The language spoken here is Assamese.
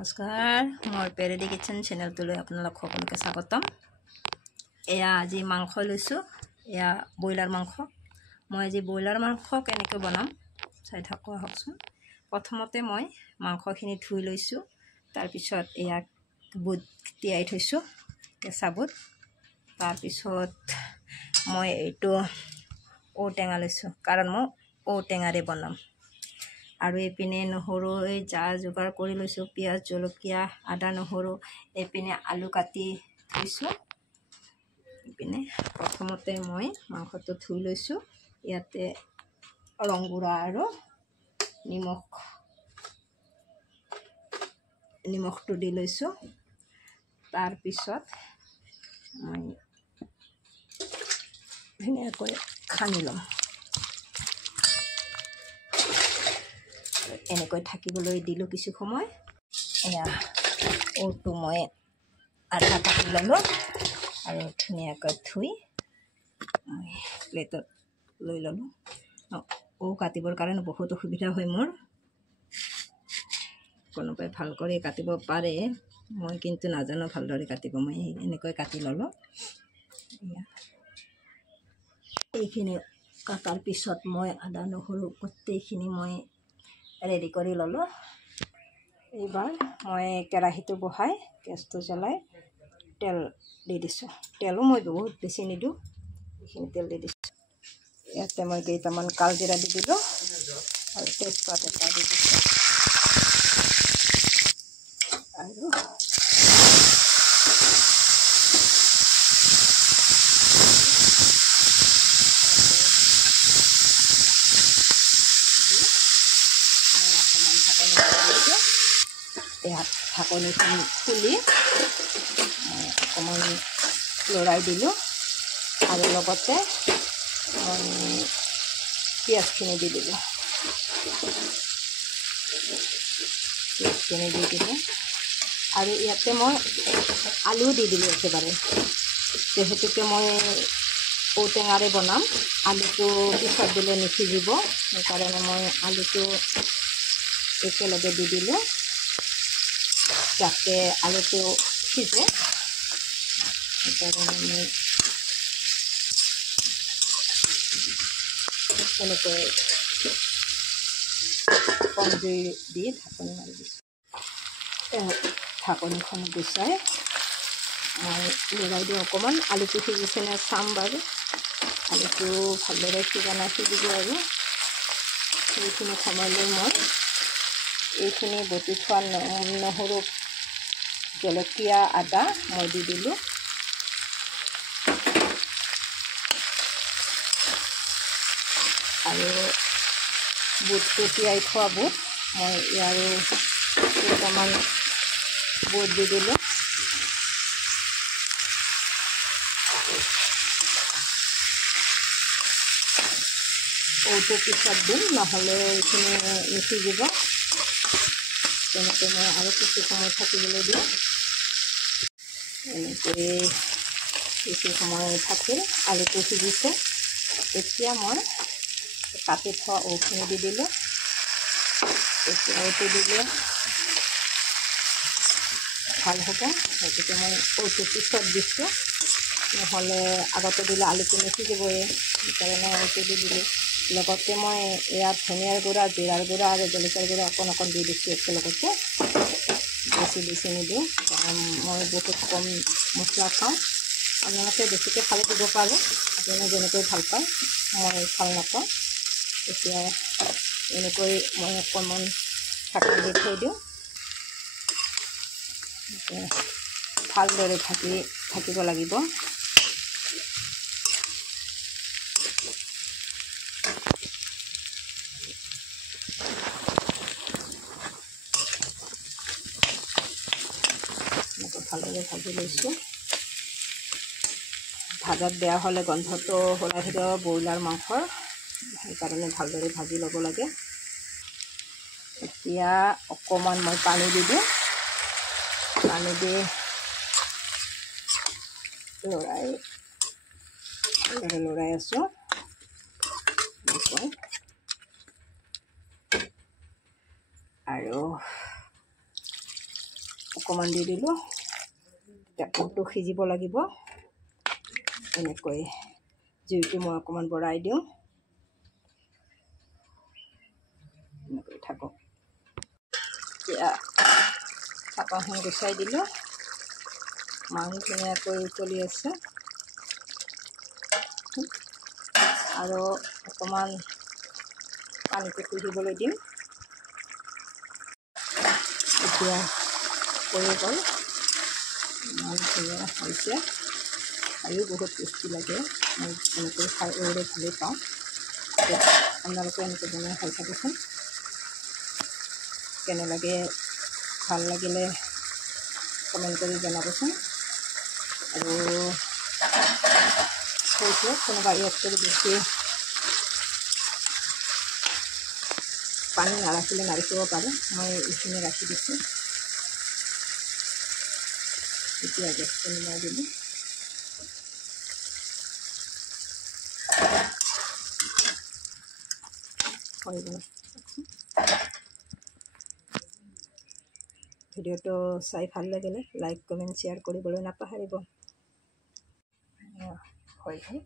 নমস্কাৰ মই পেৰেডি কিচেন চেনেলটোলৈ আপোনালোক সকলোকে স্বাগতম। এয়া আজি মাংস লৈছোঁ, এয়া ব্ৰইলাৰ মাংস। মই আজি ব্ৰইলাৰ মাংস কেনেকৈ বনাম চাই থাকক আহকচোন। প্ৰথমতে মই মাংসখিনি ধুই লৈছোঁ, তাৰপিছত ইয়াক বুট তিয়াই থৈছোঁ, কেঁচা বুট। তাৰপিছত মই এইটো ঔটেঙা লৈছোঁ, কাৰণ মই ঔটেঙাৰে বনাম। আৰু এইপিনে নহৰু যা যোগাৰ কৰি লৈছোঁ, পিঁয়াজ জলকীয়া আদা নহৰু। এইপিনে আলু কাটি থৈছোঁ। এইপিনে প্ৰথমতে মই মাংসটো ধুই লৈছোঁ, ইয়াতে ৰং গুড়া আৰু নিমখটো দি লৈছোঁ। তাৰপিছত মই ধুনীয়াকৈ সানি ল'ম। এনেকৈ থাকিবলৈ দিলোঁ কিছু সময়। এয়া ঔটো মই আধা কাটি ল'লোঁ আৰু ধুনীয়াকৈ ধুই মই প্লেটত লৈ ল'লোঁ। কাটিবৰ কাৰণে বহুত অসুবিধা হয় মোৰ, কোনোবাই ভাল কৰি কাটিব পাৰে, মই কিন্তু নাজানো ভালদৰে কাটিব। মই এনেকৈ কাটি ল'লোঁ। এইখিনি কটাৰ পিছত মই আদা নহৰু গোটেইখিনি মই ৰেডি কৰি ল'লোঁ। এইবাৰ মই কেৰাহীটো বহাই গেছটো জ্বলাই তেল দি দিছোঁ। তেলো মই বহুত বেছি নিদিওঁ, এইখিনি তেল দি দিছোঁ। ইয়াতে মই কেইটামান কালজিৰা দি দিলোঁ আৰু তেজপাত এটা দি দিছোঁ। আৰু ঢাকনিখন খুলি মই অকণমান লৰাই দিলোঁ আৰু লগতে মই পিঁয়াজখিনি দি দিলোঁ। আৰু ইয়াতে মই আলু দি দিলোঁ একেবাৰে। যিহেতুকে মই ঔটেঙাৰে বনাম, আলুটো পিছত দিলে নিসিজিব, সেইকাৰণে মই আলুটো একেলগে দি দিলোঁ যাতে আলুটো সিজে। সেইকাৰণে মই এনেকৈ কম জুই দি ঢাকনি মাৰি দিছোঁ। ঢাকনিখন গুচাই মই লৰাই দিওঁ অকণমান। আলুটো সিজিছেনে চাম বাৰু। আলুটো ভালদৰে সিজা নাই, সিজিব আৰু সেইখিনি সময়লৈ মই এইখিনি বটি থোৱা নহৰু জলকীয়া আদা মই দি দিলোঁ। আৰু বুটটো তিয়াই থোৱা বুট মই আৰু কেইটামান বুট দি দিলোঁ। ঔটো পিছত দিম, নহ'লে এইখিনি নিসিজিব। তেনেকৈ মই আৰু কিছু সময় থাকিবলৈ দিওঁ। এনেকৈ কিছু সময় থাকিল, আলুটো সিজিছে। এতিয়া মই কাটি থোৱা ঔখিনি দি দিলোঁ। এতিয়া ঔটো দিলে ভাল হ'ব, গতিকে মই ঔটো পিছত দিছোঁ, নহ'লে আগতে দিলে আলুটো নিসিজিবই, সেইকাৰণে ঔটো দি দিলোঁ। লগতে মই ইয়াত ধনিয়াৰ গুড়া, জিৰাৰ গুড়া আৰু জলকীয়াৰ গুড়া অকণ দি দিছোঁ একেলগতে। বেছি নিদিওঁ, মই বহুত কম মছলা খাওঁ। আপোনালোকে বেছিকৈ খালে দিব পাৰে, আপুনি যেনেকৈ ভাল পায়, মই ভাল নাপাওঁ। এতিয়া এনেকৈ মই অকণমান ঢাকনি দি থৈ দিওঁ। ভালদৰে থাকিব লাগিব। ভালদৰে ভাজি লৈছোঁ। ভাজাত বেয়া হ'লে গোন্ধটো ওলাই থাকিব ব্ৰইলাৰ মাংসৰ, সেইকাৰণে ভালদৰে ভাজি ল'ব লাগে। এতিয়া অকণমান মই পানী দি দিওঁ। পানী দি লৰাই আছোঁ। আৰু অকণমান দি দিলোঁ। এতিয়া পোকটো সিজিব লাগিব। এনেকৈ জুইটো মই অকণমান বঢ়াই দিওঁ। এনেকৈ থাকক। এতিয়া ঢাকনখন গুচাই দিলোঁ। মাংস ধুনীয়াকৈ উতলি আছে। আৰু অকণমান পানীটো সিজিবলৈ দিম। এতিয়া হৈ গ'ল। ইমান ধুনীয়া হৈছে আৰু বহুত টেষ্টি লাগে। মই এনেকৈ খাই ভালেই পাওঁ। আপোনালোকে এনেকৈ বনাই খাই চাবচোন। কেনে লাগে, ভাল লাগিলে কমেণ্ট কৰি জনাবচোন। আৰু কৈছোঁ কোনোবা ইয়াতকৈ বেছি পানী নাৰাখিলে নাৰাখিব পাৰে। মই এইখিনি ৰাখি দিছোঁ। এতিয়া গেছটো নমাই দিলোঁ। হৈ গ'ল। ভিডিঅ'টো চাই ভাল লাগিলে লাইক, কমেণ্ট, শ্বেয়াৰ কৰিবলৈ নাপাহৰিব। হৈ গ'ল।